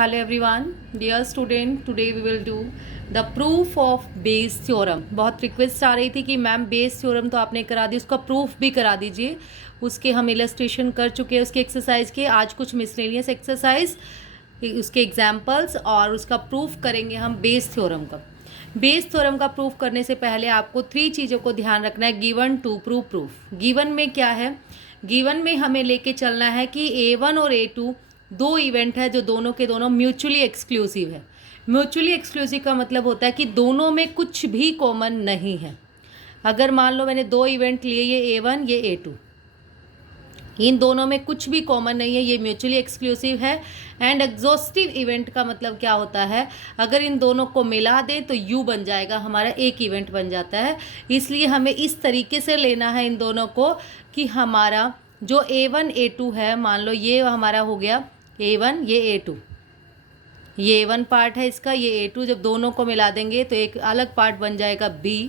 Hello everyone, dear student. Today we will do the proof of Bayes theorem. बहुत request आ रही थी कि ma'am Bayes theorem तो आपने करा दी, उसका प्रूफ भी करा दीजिए. उसके हम इलस्ट्रेशन कर चुके हैं उसके एक्सरसाइज के. आज कुछ मिसलेनियस एक्सरसाइज, उसके एग्जाम्पल्स और उसका प्रूफ करेंगे हम बेस थ्योरम का. बेस थ्योरम का प्रूफ करने से पहले आपको 3 चीज़ों को ध्यान रखना है. Given, to, proof, proof. Given में क्या है? गिवन में हमें लेके चलना है कि A1 और A2 दो इवेंट है जो दोनों के दोनों म्यूचुअली एक्सक्लूसिव है. म्यूचुअली एक्सक्लूसिव का मतलब होता है कि दोनों में कुछ भी कॉमन नहीं है. अगर मान लो मैंने दो इवेंट लिए, ये A1 ये A2, इन दोनों में कुछ भी कॉमन नहीं है, ये म्यूचुअली एक्सक्लूसिव है. एंड एग्जॉस्टिव इवेंट का मतलब क्या होता है? अगर इन दोनों को मिला दें तो U बन जाएगा, हमारा एक इवेंट बन जाता है. इसलिए हमें इस तरीके से लेना है इन दोनों को कि हमारा जो A1 A2 है, मान लो ये हमारा हो गया A1 ये A2, ये A1 पार्ट है इसका, ये A2. जब दोनों को मिला देंगे तो एक अलग पार्ट बन जाएगा B.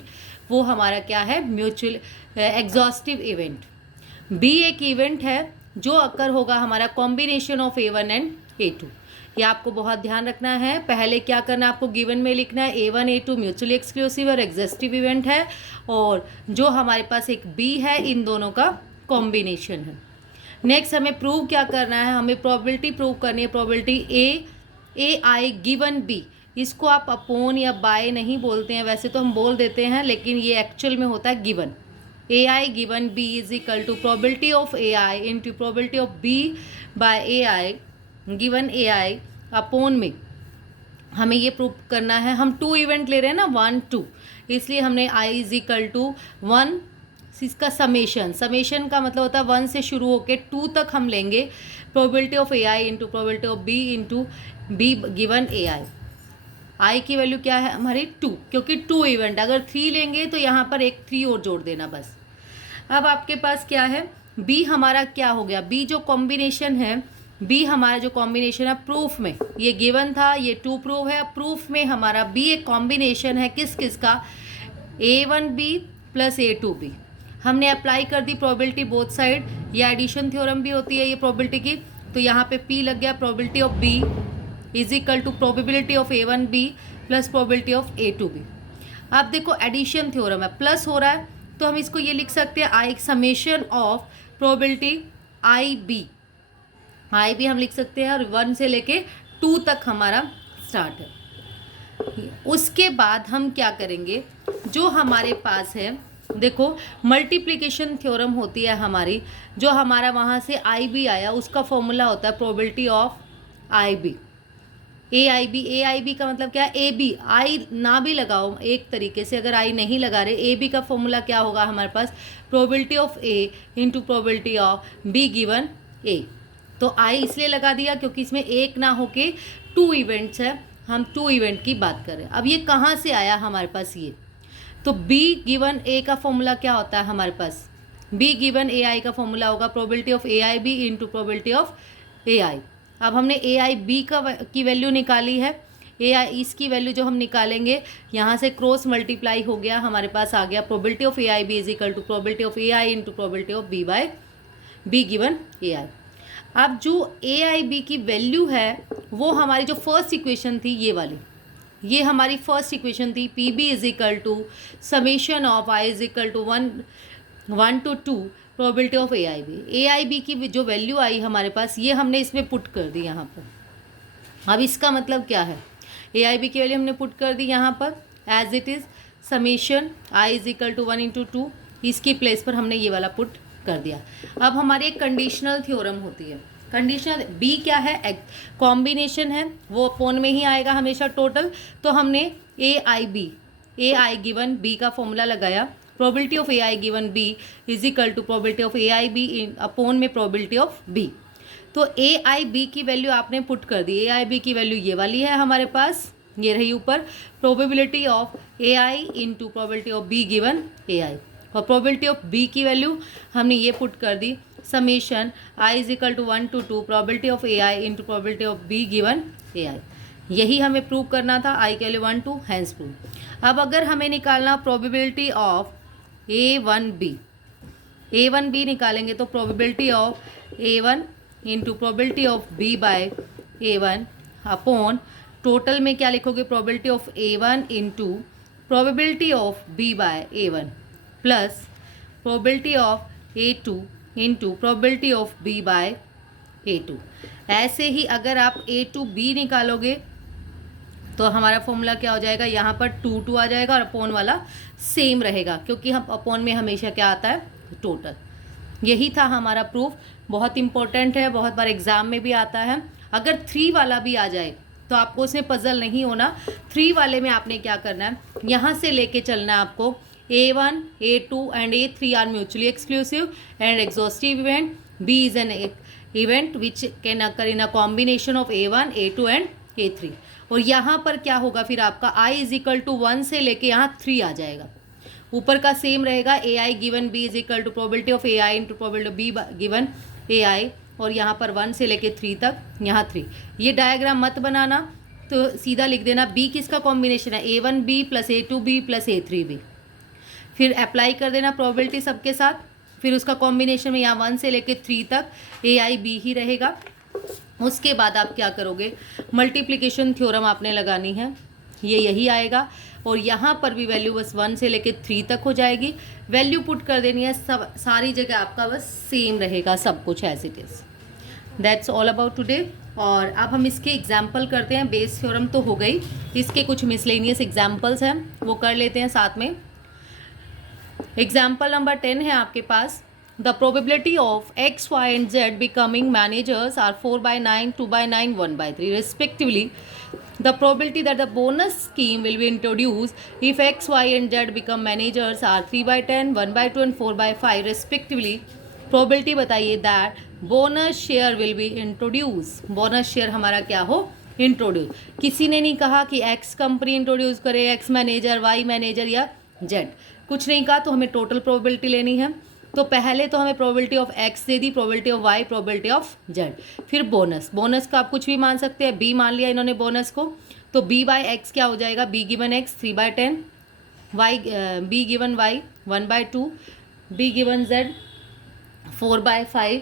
वो हमारा क्या है? Mutual exhaustive event. B एक इवेंट है जो अकर होगा हमारा combination of A1 and A2. ये आपको बहुत ध्यान रखना है. पहले क्या करना है आपको? गिवन में लिखना है A1 A2 म्यूचुअली एक्सक्लूसिव और एग्जॉस्टिव इवेंट है, और जो हमारे पास एक B है इन दोनों का कॉम्बिनेशन है. नेक्स्ट हमें प्रूव क्या करना है? हमें प्रोबेबिलिटी प्रूव करनी है. Probability AI given B. इसको आप अपॉन या बाय नहीं बोलते हैं, वैसे तो हम बोल देते हैं, लेकिन ये एक्चुअल में होता है given. AI given B is equal to probability of AI into probability of B by AI given AI upon में. हमें ये प्रूव करना है. हम 2 इवेंट ले रहे हैं ना, 1 2, इसलिए हमने I इज इक्वल टू 1, इसका समेशन. समेशन का मतलब होता है 1 से शुरू होकर 2 तक हम लेंगे. Probability of AI into probability of B into B given AI. I की वैल्यू क्या है हमारी? 2, क्योंकि 2 इवेंट. अगर 3 लेंगे तो यहाँ पर एक 3 और जोड़ देना बस. अब आपके पास क्या है? B हमारा क्या हो गया? B जो कॉम्बिनेशन है, B हमारा जो कॉम्बिनेशन है प्रूफ में, ये गिवन था, ये 2 प्रूफ है. प्रूफ में हमारा B एक कॉम्बिनेशन है किस किस का? A1B plus A2B. हमने अप्लाई कर दी प्रोबेबिलिटी बोथ साइड. ये एडिशन थ्योरम भी होती है ये प्रोबेबिलिटी की, तो यहाँ पे P लग गया. Probability of B is equal to probability of A1B plus probability of A2B. अब देखो एडिशन थ्योरम है, प्लस हो रहा है, तो हम इसको ये लिख सकते हैं I summation of probability I B हम लिख सकते हैं. और 1 से लेके 2 तक हमारा स्टार्ट है. उसके बाद हम क्या करेंगे? जो हमारे पास है, देखो मल्टीप्लिकेशन थ्योरम होती है हमारी, जो हमारा वहाँ से आई बी आया उसका फॉर्मूला होता है probability of I B. A I B का मतलब क्या है? A B. आई ना भी लगाओ एक तरीके से, अगर आई नहीं लगा रहे, ए बी का फॉर्मूला क्या होगा हमारे पास? Probability of A into probability of B given A. तो आई इसलिए लगा दिया क्योंकि इसमें एक ना होके 2 इवेंट्स है, हम 2 इवेंट की बात करें. अब ये कहाँ से आया हमारे पास? ये तो B गिवन A का फॉर्मूला क्या होता है हमारे पास? B गिवन AI का फॉर्मूला होगा probability of AI B into probability of AI. अब हमने AI B की वैल्यू निकाली है. AI इसकी वैल्यू जो हम निकालेंगे, यहाँ से क्रॉस मल्टीप्लाई हो गया, हमारे पास आ गया probability of AI B is equal to probability of AI into probability of B by B given AI. अब जो AI B की वैल्यू है वो हमारी जो फर्स्ट इक्वेशन थी ये वाली, ये हमारी फर्स्ट इक्वेशन थी. P B is equal to summation of I is equal to 1 to 2 probability of A I B की जो वैल्यू आई हमारे पास, ये हमने इसमें पुट कर दी यहाँ पर. अब इसका मतलब क्या है? ए आई बी की वैल्यू हमने पुट कर दी यहाँ पर as it is summation I is equal to 1 into 2. इसकी प्लेस पर हमने ये वाला पुट कर दिया. अब हमारी एक कंडीशनल थ्योरम होती है. कंडीशनल बी क्या है? कॉम्बिनेशन है, वो अपॉन में ही आएगा हमेशा टोटल. तो हमने ए आई गिवन बी का फॉर्मूला लगाया. Probability of A I given B is equal to probability of A I B upon में प्रोबेबिलिटी ऑफ बी. तो ए आई बी की वैल्यू आपने पुट कर दी. ए आई बी की वैल्यू ये वाली है हमारे पास, ये रही ऊपर. Probability of A I into probability of B given A I. और प्रोबेबिलिटी ऑफ बी की वैल्यू हमने ये पुट कर दी summation I is equal to 1 to 2 probability of A I into probability of B given A I. यही हमें prove करना था. आई के लिए 1 2 हैंस प्रूव. अब अगर हमें निकालना प्रोबेबिलिटी ऑफ A1B निकालेंगे तो probability of A1 into probability of B by A1 upon total में क्या लिखोगे, probability of A1 into probability of B by A1 plus probability of A2 into probability of B by A2। ऐसे ही अगर आप A to B निकालोगे तो हमारा formula क्या हो जाएगा, यहाँ पर 2 आ जाएगा और अपॉन वाला सेम रहेगा, क्योंकि हम अपॉन में हमेशा क्या आता है, टोटल। यही था हमारा प्रूफ। बहुत इंपॉर्टेंट है, बहुत बार एग्जाम में भी आता है। अगर 3 वाला भी आ जाए तो आपको उसमें पजल नहीं होना। 3 वाले में आपने क्या करना है, यहाँ से लेके चलना है आपको A1, A2 and A3 are mutually exclusive and exhaustive event. B is an event which can occur in a combination of A1, A2 and A3। और यहाँ पर क्या होगा फिर आपका I इज इक्वल टू 1 से लेके यहाँ 3 आ जाएगा। ऊपर का सेम रहेगा, AI given B is equal to probability of AI into probability of B given AI, और यहाँ पर 1 से लेके 3 तक, यहाँ 3। ये डायग्राम मत बनाना, तो सीधा लिख देना B किसका कॉम्बिनेशन है, A1B plus A2B plus A3B। फिर अप्लाई कर देना प्रोबेबिलिटी सबके साथ, फिर उसका कॉम्बिनेशन में यहाँ 1 से लेके 3 तक AIB ही रहेगा। उसके बाद आप क्या करोगे, मल्टीप्लिकेशन थ्योरम आपने लगानी है, ये यही आएगा। और यहाँ पर भी वैल्यू बस 1 से लेके 3 तक हो जाएगी। वैल्यू पुट कर देनी है, सब सारी जगह आपका बस सेम रहेगा, सब कुछ as it is. That's all about today. और अब हम इसके एग्जाम्पल करते हैं। बेस थ्योरम तो हो गई, इसके कुछ मिसलेनियस एग्जाम्पल्स हैं, वो कर लेते हैं साथ में। एग्जाम्पल नंबर 10 है आपके पास। The probability of X, Y and Z becoming managers are 4/9, 2/9, 1/3 respectively. The probability that the bonus scheme will be introduced if X, Y and Z become managers are 3/10, 1/2 and 4/5 respectively. Probability बताइए that bonus share will be introduced. Bonus share हमारा क्या हो, introduce. किसी ने नहीं कहा कि X company introduce करे, X मैनेजर, Y मैनेजर या Z, कुछ नहीं कहा। तो हमें टोटल प्रोबेबिलिटी लेनी है। तो पहले तो हमें probability of X they the, probability of Y, probability of Z, फिर बोनस। बोनस का आप कुछ भी मान सकते हैं, B मान लिया इन्होंने बोनस को, तो B बाय X क्या हो जाएगा, B given X 3/10, B given Y 1/2, B given Z 4/5।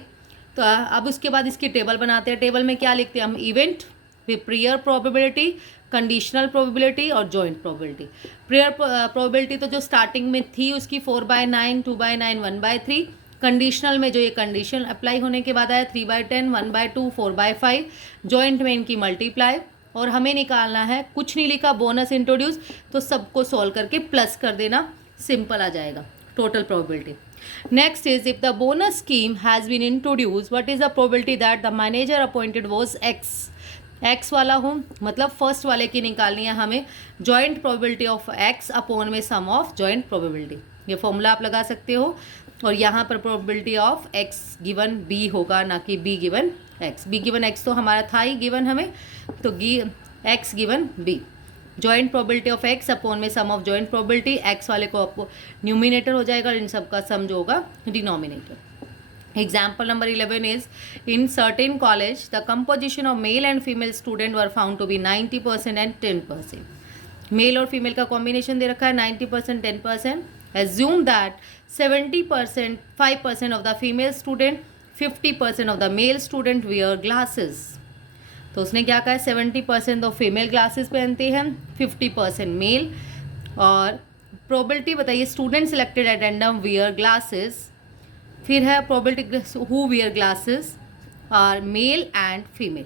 तो अब उसके बाद इसकी टेबल बनाते हैं। टेबल में क्या लिखते हैं हम, इवेंट, फिर प्रियर प्रोबेबिलिटी, कंडीशनल प्रोबेबिलिटी और जॉइंट प्रोबेबिलिटी। प्रियर प्रोबेबिलिटी तो जो स्टार्टिंग में थी उसकी 4/9, 2/9, 1/3। कंडीशनल में जो ये कंडीशन अप्लाई होने के बाद आया 3/10, 1/2, 4/5। जॉइंट में इनकी मल्टीप्लाई, और हमें निकालना है, कुछ नहीं लिखा, बोनस इंट्रोड्यूस, तो सबको सॉल्व करके प्लस कर देना, सिंपल आ जाएगा total probability. Next is if the bonus scheme has been introduce what is the probability that the manager appointed was X वाला हो, मतलब फर्स्ट वाले की निकालनी है हमें। Joint probability of X upon में सम ऑफ जॉइंट प्रोबेबिलिटी, ये फॉर्मूला आप लगा सकते हो। और यहाँ पर probability of X given B होगा, ना कि B given X। B given X तो हमारा था ही गिवन हमें, तो X given B। Joint probability of X upon में sum of joint probability, X वाले को आपको न्यूमिनेटर हो जाएगा और इन सब का सम जो होगा denominator. Example number 11 is in certain college the composition of male and female student were found to be 90% and 10%. Mail और फीमेल का कॉम्बिनेशन दे रखा है 90%, 10%. Assume that 70%, 5% of the female student, 50% of the male student wear glasses. तो उसने क्या कहा है, 70% of female glasses पहनते हैं, 50% मेल। और प्रोबेबिलिटी बताइए, student selected at random wear glasses. फिर है प्रोबेबिलिटी हु वियर ग्लासेस और मेल एंड फीमेल,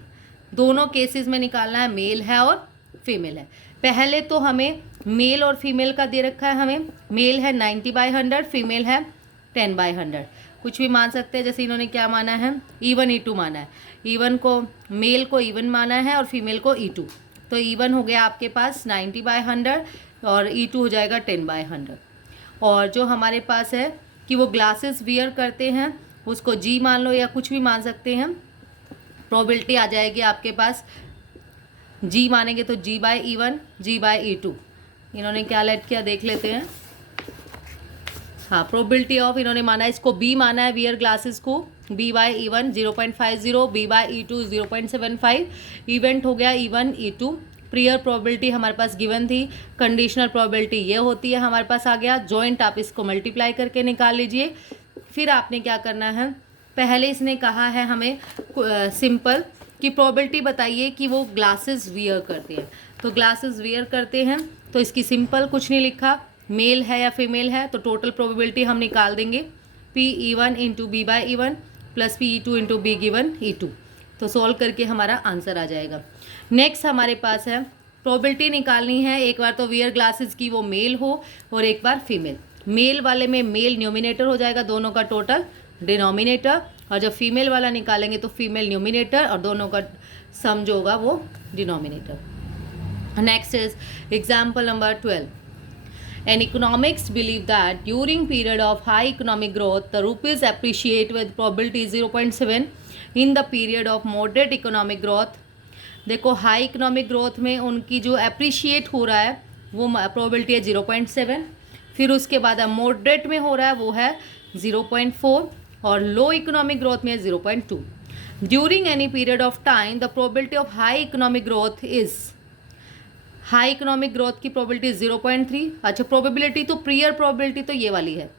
दोनों केसेस में निकालना है, मेल है और फीमेल है। पहले तो हमें मेल और फीमेल का दे रखा है, हमें मेल है 90/100, फीमेल है 10/100। कुछ भी मान सकते हैं, जैसे इन्होंने क्या माना है, E1 E2 माना है। E1 को, मेल को E1 माना है और फीमेल को E2, तो E1 हो गया आपके पास 90/100 और E2 हो जाएगा 10/100। और जो हमारे पास है कि वो ग्लासेस वियर करते हैं, उसको G मान लो या कुछ भी मान सकते हैं। प्रोबेबिलिटी आ जाएगी आपके पास, G मानेंगे तो G/E1, G/E2। इन्होंने क्या लेट किया देख लेते हैं। हाँ, प्रोबेबिलिटी ऑफ इन्होंने माना है, इसको B माना है, वियर ग्लासेस को B/E1 0.50, B/E2 0.75। इवेंट हो गया E1 E2। प्रियर प्रोबेबिलिटी हमारे पास गिवन थी, कंडीशनल प्रोबेबिलिटी ये होती है, हमारे पास आ गया। जॉइंट आप इसको मल्टीप्लाई करके निकाल लीजिए। फिर आपने क्या करना है, पहले इसने कहा है हमें सिंपल कि प्रोबेबिलिटी बताइए कि वो ग्लासेस वियर करते हैं। तो ग्लासेस वियर करते हैं, तो इसकी सिंपल कुछ नहीं लिखा, मेल है या फीमेल है, तो टोटल प्रोबेबिलिटी हम निकाल देंगे PE1 into B/E1 plus PE2 into B given E2। तो सॉल्व करके हमारा आंसर आ जाएगा। नेक्स्ट हमारे पास है प्रोबेबिलिटी निकालनी है, एक बार तो वियर ग्लासेस की वो मेल हो और एक बार फीमेल। मेल वाले में मेल न्यूमिनेटर हो जाएगा, दोनों का टोटल डिनोमिनेटर, और जब फीमेल वाला निकालेंगे तो फीमेल न्यूमिनेटर और दोनों का सम जो होगा वो denominator. Next is example number 12। And economics believe that during period of high economic growth, the rupees appreciate with probability 0.7. In the period of moderate economic growth, देखो हाई इकोनॉमिक ग्रोथ में उनकी जो अप्रिशिएट हो रहा है वो probability है 0.7। फिर उसके बाद मॉडरेट में हो रहा है वो है 0.4 और लो इकोनॉमिक ग्रोथ में 0.2। During any period of time the probability of high economic growth is, high economic growth की प्रोबेबिलिटी 0.3। अच्छा, प्रोबेबिलिटी तो प्रियर प्रोबेबिलिटी तो ये वाली है,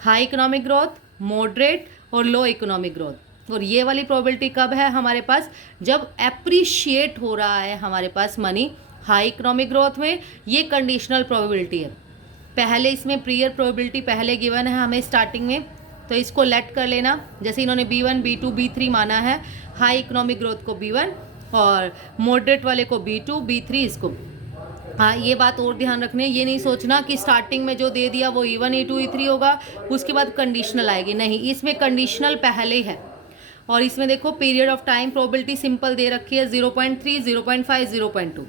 हाई इकोनॉमिक ग्रोथ, मॉडरेट और लो इकोनॉमिक ग्रोथ। और ये वाली प्रोबेबिलिटी कब है हमारे पास, जब एप्रिशिएट हो रहा है हमारे पास मनी हाई इकोनॉमिक ग्रोथ में। ये कंडीशनल प्रोबेबिलिटी है, पहले इसमें प्रियर प्रोबेबिलिटी पहले गिवन है हमें स्टार्टिंग में, तो इसको लेट कर लेना। जैसे इन्होंने B1 B2 B3 माना है, हाई इकोनॉमिक ग्रोथ को B1 और मॉडरेट वाले को B2 B3 इसको। हाँ, ये बात और ध्यान रखनी है, ये नहीं सोचना कि स्टार्टिंग में जो दे दिया वो E1 E2 E3 होगा उसके बाद कंडीशनल आएगी, नहीं, इसमें कंडीशनल पहले है। और इसमें देखो period of time probability simple दे रखी है 0.3 0.5 0.2,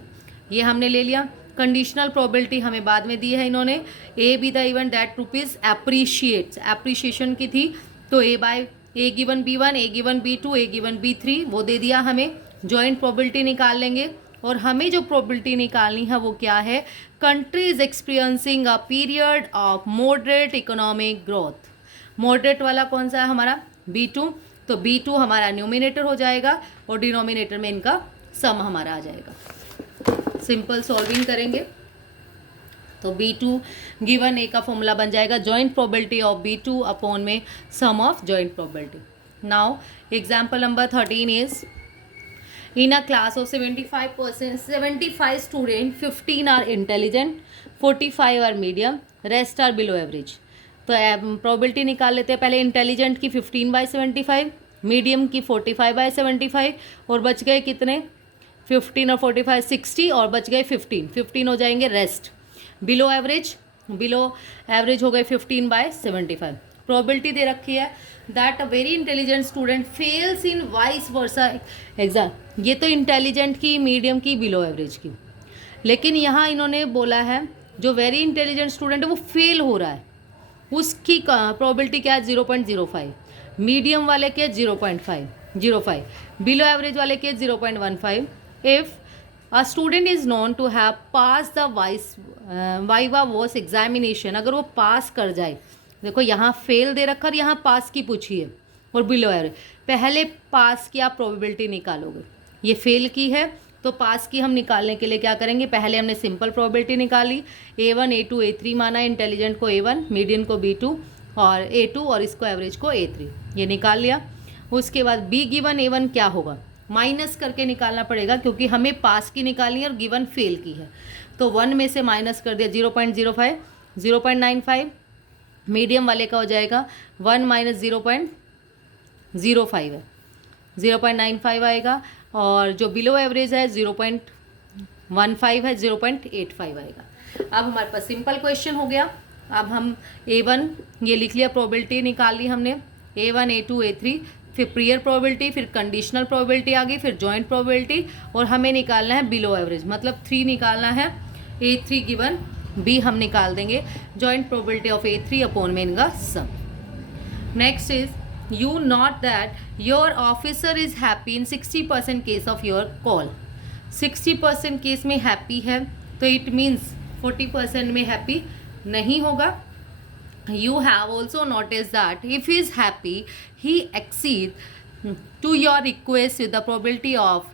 ये हमने ले लिया। कंडीशनल प्रोबेबिलिटी हमें बाद में दी है इन्होंने, A be the even that rupees appreciates, appreciation की थी तो ए गिवन B1 ए गिवन B2 ए गिवन B3 वो दे दिया हमें। जॉइंट प्रोबेबिलिटी निकाल लेंगे और हमें जो प्रोबेबिलिटी निकालनी है वो क्या है, countries experiencing a period of moderate economic growth. Moderate वाला कौन सा है हमारा B2, तो B2 हमारा न्यूमिनेटर हो जाएगा और डिनोमिनेटर में इनका सम हमारा आ जाएगा। सिंपल सॉल्विंग करेंगे तो B2 गिवन ए का फॉर्मूला बन जाएगा joint probability of B2 upon में sum of joint probability. Now example number 13 is, in a class of 75 student 15 are intelligent, 45 are medium, rest are below average। तो probability निकाल लेते हैं पहले। इंटेलिजेंट की 15/75, मीडियम की 45/75 और बच गए कितने 15 और 45 60 और बच गए 15 हो जाएंगे रेस्ट। बिलो एवरेज हो गए 15/75। प्रोबेबिलिटी दे रखी है that a very intelligent student fails in vice versa exam. ये तो इंटेलिजेंट की, मीडियम की, बिलो एवरेज की, लेकिन यहाँ इन्होंने बोला है जो वेरी इंटेलिजेंट स्टूडेंट है वो फेल हो रहा है, उसकी प्रोबेबिलिटी क्या है 0.05, मीडियम वाले के 0.5, बिलो एवरेज वाले के 0.15। If a student is known to have pass the viva voce examination, अगर वो पास कर जाए, देखो यहाँ फेल दे रखा और यहाँ पास की पूछी है और बिलो एवरेज, पहले पास की आप प्रोबेबिलिटी निकालोगे, ये फेल की है तो पास की हम निकालने के लिए क्या करेंगे, पहले हमने सिंपल प्रोबेबिलिटी निकाली, A1 A2 A3 माना, इंटेलिजेंट को A1, मीडियम को B2 और A2 और इसको एवरेज को A3, ये निकाल लिया। उसके बाद B गिवन A1 क्या होगा, माइनस करके निकालना पड़ेगा क्योंकि हमें पास की निकालनी है और गिवन फेल की है, तो 1 में से माइनस कर दिया 0.05, 0.95, मीडियम वाले का हो जाएगा 1 माइनस 0.05 है, 0.95 आएगा, और जो बिलो एवरेज है 0.15 है, 0.85 आएगा। अब हमारे पास सिंपल क्वेश्चन हो गया। अब हम A1 ये लिख लिया, प्रोबेबिलिटी निकाल ली हमने, A1 A2 A3, फिर प्रियर प्रोबेबिलिटी, फिर कंडीशनल प्रोबेबिलिटी आ गई, फिर जॉइंट प्रोबेबिलिटी, और हमें निकालना है बिलो एवरेज, मतलब 3 निकालना है। A3 गिवन B हम निकाल देंगे joint probability of A3 upon में इनका sum. Next is, you note that your officer is happy in 60% case of your call। 60% case में हैप्पी है तो इट मीन्स 40% में हैप्पी नहीं होगा। You have also noticed that if he is happy he accede to your request with the probability of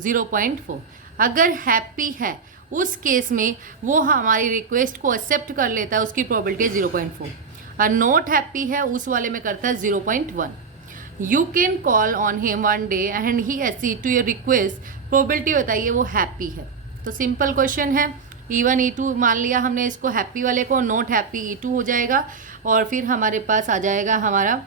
0.4। अगर happy है उस case में वो हमारी रिक्वेस्ट को एक्सेप्ट कर लेता है, उसकी प्रोबेबिलिटी 0.4। और नॉट हैप्पी है उस वाले में करता है 0.1। You can call on him one day and he AC to your request, probability बताइए वो हैप्पी है। तो सिंपल क्वेश्चन है, E1 E2 मान लिया हमने इसको, हैप्पी वाले को नॉट हैप्पी E2 हो जाएगा। और फिर हमारे पास आ जाएगा हमारा,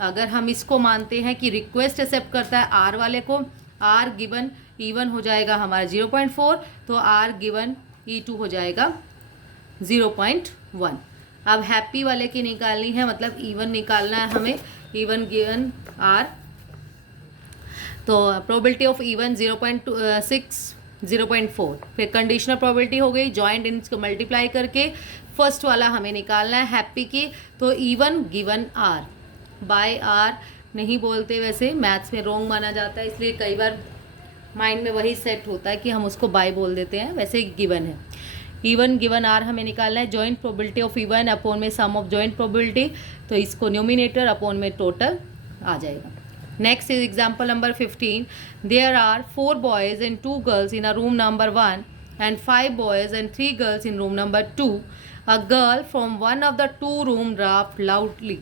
अगर हम इसको मानते हैं कि रिक्वेस्ट एक्सेप्ट करता है आर वाले को, आर गिवन E1 हो जाएगा हमारा 0.4, तो आर गिवन E2 हो जाएगा 0.1। अब हैप्पी वाले की निकालनी है, मतलब E1 निकालना है हमें, E1 गिवन आर। तो प्रोबेबिलिटी ऑफ E1 0.6 0.4, फिर कंडीशनल प्रोबेबिलिटी हो गई, जॉइंट इनको मल्टीप्लाई करके फर्स्ट वाला हमें निकालना है हैप्पी की। तो E1 given are bye are नहीं बोलते, वैसे मैथ्स में रॉन्ग माना जाता है, इसलिए कई बार माइंड में वही सेट होता है कि हम उसको बाय बोल देते हैं, वैसे गिवन है। E1 गिवन आर हमें निकालना है, joint probability of E1 upon में सम ऑफ जॉइंट प्रोबेबिलिटी, तो इसको न्यूमिनेटर अपॉन में टोटल आ जाएगा। Next is example number 15, there are 4 boys and 2 girls in a room number 1 and 5 boys and 3 girls in room number 2। A girl from one of the 2 room laughed loudly.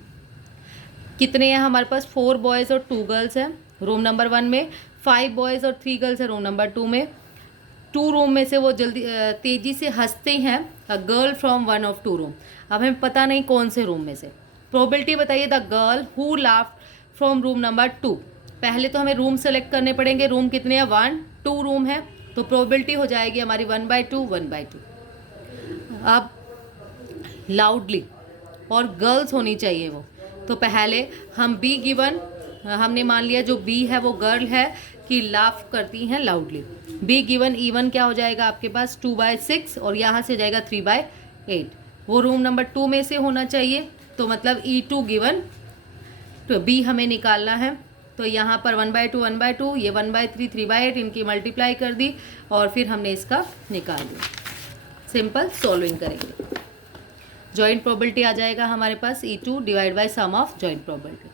कितने हैं हमारे पास, 4 boys और 2 girls हैं room number 1 में, 5 boys और 3 girls हैं room number 2 में। 2 room में से वो जल्दी तेज़ी से हंसते हैं, अ girl from one of 2 room. अब हमें पता नहीं कौन से रूम में से, प्रोबेबिलिटी बताइए the girl who laughed from room number 2। पहले तो हमें रूम सेलेक्ट करने पड़ेंगे, रूम कितने हैं, 1 2 रूम है, तो प्रोबेबिलिटी हो जाएगी हमारी 1/2 1/2। अब लाउडली और गर्ल्स होनी चाहिए वो, तो पहले हम बी गिवन, हमने मान लिया जो बी है वो गर्ल है कि लाफ करती हैं लाउडली। बी गिवन E1 क्या हो जाएगा आपके पास 2/6 और यहाँ से जाएगा 3/8, वो रूम नंबर 2 में से होना चाहिए, तो मतलब E2 गिवन, तो बी हमें निकालना है, तो यहाँ पर 1/2 1/2, ये 1/3 3/8, इनकी मल्टीप्लाई कर दी और फिर हमने इसका निकाल दिया। सिंपल सॉल्विंग करेंगे, जॉइंट प्रोबेबिलिटी आ जाएगा हमारे पास E2 divide by sum of joint probability.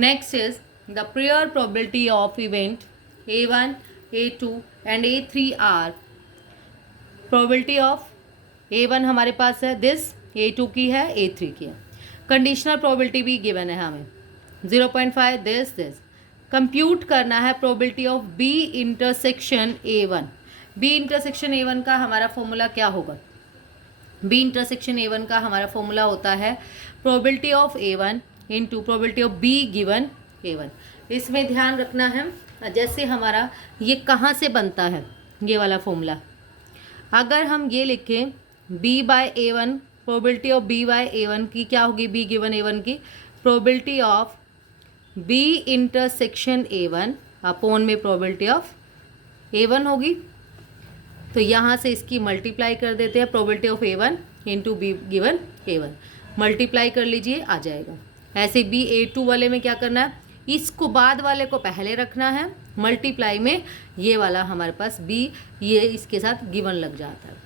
Next is the prior probability of event A1 A2 and A3 are. Probability of A1 हमारे पास है दिस, A2 की है, A3 की है। कंडीशनल प्रोबेबिलिटी भी गिवन है हमें 0.5 दिस। कंप्यूट करना है probability of B intersection A1। B intersection A1 का हमारा फॉर्मूला क्या होगा, B इंटरसेक्शन A1 का हमारा फॉर्मूला होता है probability of A1 into probability of B given A1। इसमें ध्यान रखना है, जैसे हमारा ये कहाँ से बनता है ये वाला फॉर्मूला, अगर हम ये लिखें B/A1, प्रोबेबिलिटी ऑफ B/A1 की क्या होगी, B गिवन A1 की probability of B intersection A1 upon में प्रोबेबिलिटी ऑफ A1 होगी, तो यहाँ से इसकी मल्टीप्लाई कर देते हैं, probability of A1 into B given A1, multiply कर लीजिए आ जाएगा। ऐसे B A2 वाले में क्या करना है, इसको बाद वाले को पहले रखना है, मल्टीप्लाई में ये वाला हमारे पास B ये इसके साथ गिवन लग जाता है।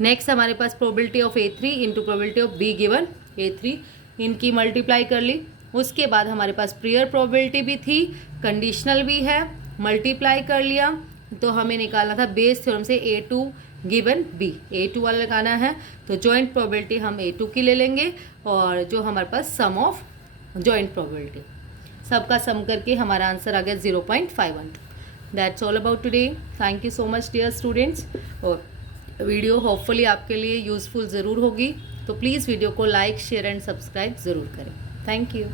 नेक्स्ट हमारे पास probability of A3 into probability of B given A3, इनकी मल्टीप्लाई कर ली। उसके बाद हमारे पास प्रियर प्रोबेबिलिटी भी थी, कंडीशनल भी है, मल्टीप्लाई कर लिया, तो हमें निकालना था बेस थ्योरम से A2 गिवन B, A2 वाला लगाना है, तो जॉइंट प्रोबेबिलिटी हम A2 की ले लेंगे और जो हमारे पास सम ऑफ जॉइंट प्रोबेबिलिटी, सबका सम करके हमारा आंसर आ गया 0.51। That's all about today. Thank you so much dear students, और वीडियो होपफुली आपके लिए यूज़फुल ज़रूर होगी, तो प्लीज़ वीडियो को लाइक शेयर एंड सब्सक्राइब ज़रूर करें। Thank you.